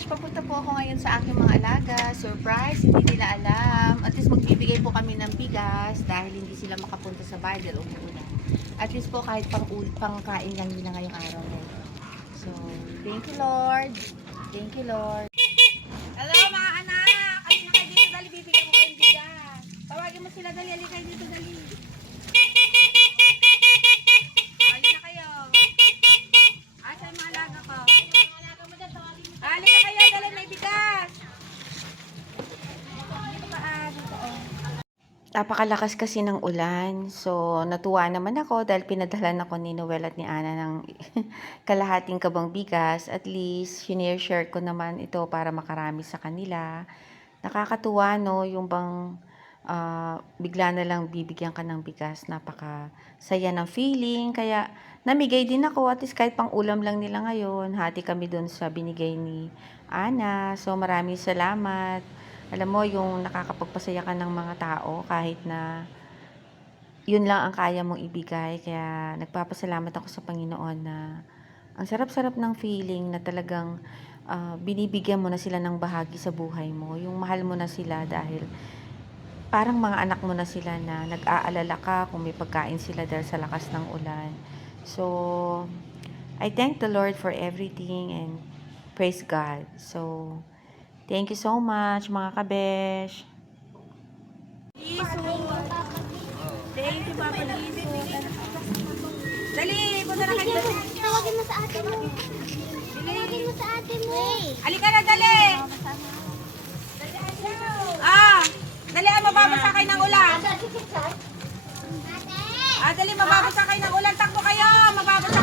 kabesh, papunta po ako ngayon sa aking mga alaga. Surprise, hindi nila alam. At least magbibigay po kami ng bigas dahil hindi sila makapunta sa bahay dahil umuulan. At least po kahit pang, pangkain lang nila ngayong araw. So, thank you Lord. Thank you Lord. Hello mga anak! Halika kayo dito, dali bibigyan ko kayong bigas. Tawagin mo sila, dali, halika kayo dito, dali. Halika na kayo. Asa yung mga alaga ko? Halika kayo, dali, may bigas. Dito ka, ah, dito, oh. Napakalakas kasi ng ulan. So, natuwa naman ako dahil pinadalan ako ni Noel at ni Ana ng kalahating kabang bigas. At least, share ko naman ito para makarami sa kanila. Nakakatuwa, no? Yung bang ah, bigla na lang bibigyan ka ng bigas. Napaka saya ng feeling. Kaya, namigay din ako. At least kahit pang ulam lang nila ngayon. Hati kami dun sa binigay ni Ana. So, maraming salamat alam mo, yung nakakapagpasaya ka ng mga tao kahit na yun lang ang kaya mong ibigay. Kaya nagpapasalamat ako sa Panginoon na ang sarap-sarap ng feeling na talagang ah, binibigyan mo na sila ng bahagi sa buhay mo. Yung mahal mo na sila dahil parang mga anak mo na sila na nag-aalala ka kung may pagkain sila dahil sa lakas ng ulan. So, I thank the Lord for everything and praise God. So, Thank you so much, mga kabesh. Thank you, Papa Liso. Dali, punta na kayo. Dali. Tawagin mo sa ate mo. Tawagin mo sa ate mo. Halika na, dali. Ah, dali, ah, mababasa kayo ng ulan. Ah, dali, mababasa kayo ng ulan. Takbo kayo, mababasa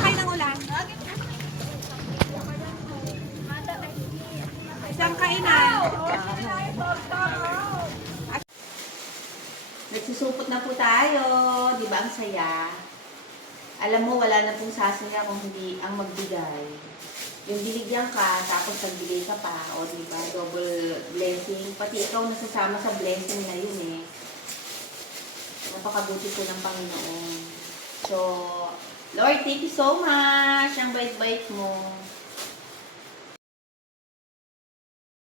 Isang kainan. Nagsusupot na po tayo. Di ba ang saya? Alam mo, wala na pong sasaya kung hindi ang magbigay. Yung binigyan ka, tapos nagbigay ka pa, o di ba, double blessing. Pati ikaw nasasama sa blessing na yun eh. Napakabuti po ng Panginoon. So, Lord, thank you so much. Ang bait-bait mo.